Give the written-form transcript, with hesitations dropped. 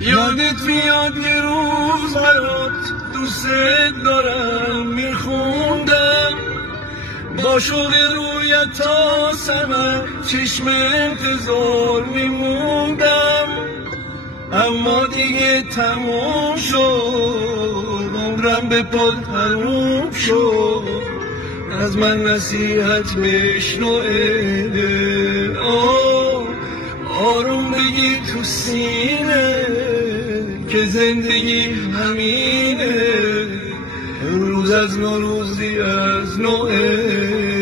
یادت میاد یه روز برات دوست دارم میخوندم، با شوق رویت تا سمر چشم انتظار میموندم، اما دیگه تموم شد، عمرم به پل تموم شد، از من نصیحت بشنو دل، آروم بگیر تو سینه که زندگی همینه، روز از نو روزی از نوه.